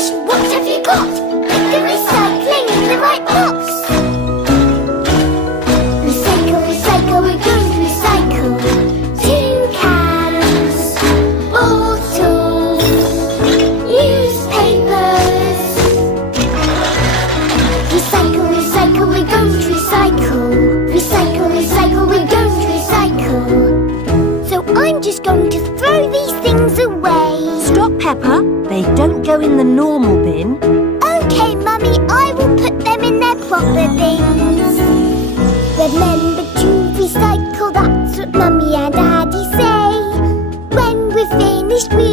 finished, what have you got? Put the recycling in the right box. Recycle, recycle, we're going to recycle. Tin cans, bottles, newspapers. Recycle, recycle, we're going to recycle. Recycle, recycle, we're going to recycle. So I'm just going to throw these things away. Stop, Peppa. They don't go in the normal bin. OK, Mummy, I will put them in their proper bins. Remember to recycle, that's what Mummy and Daddy say. When we're finished, we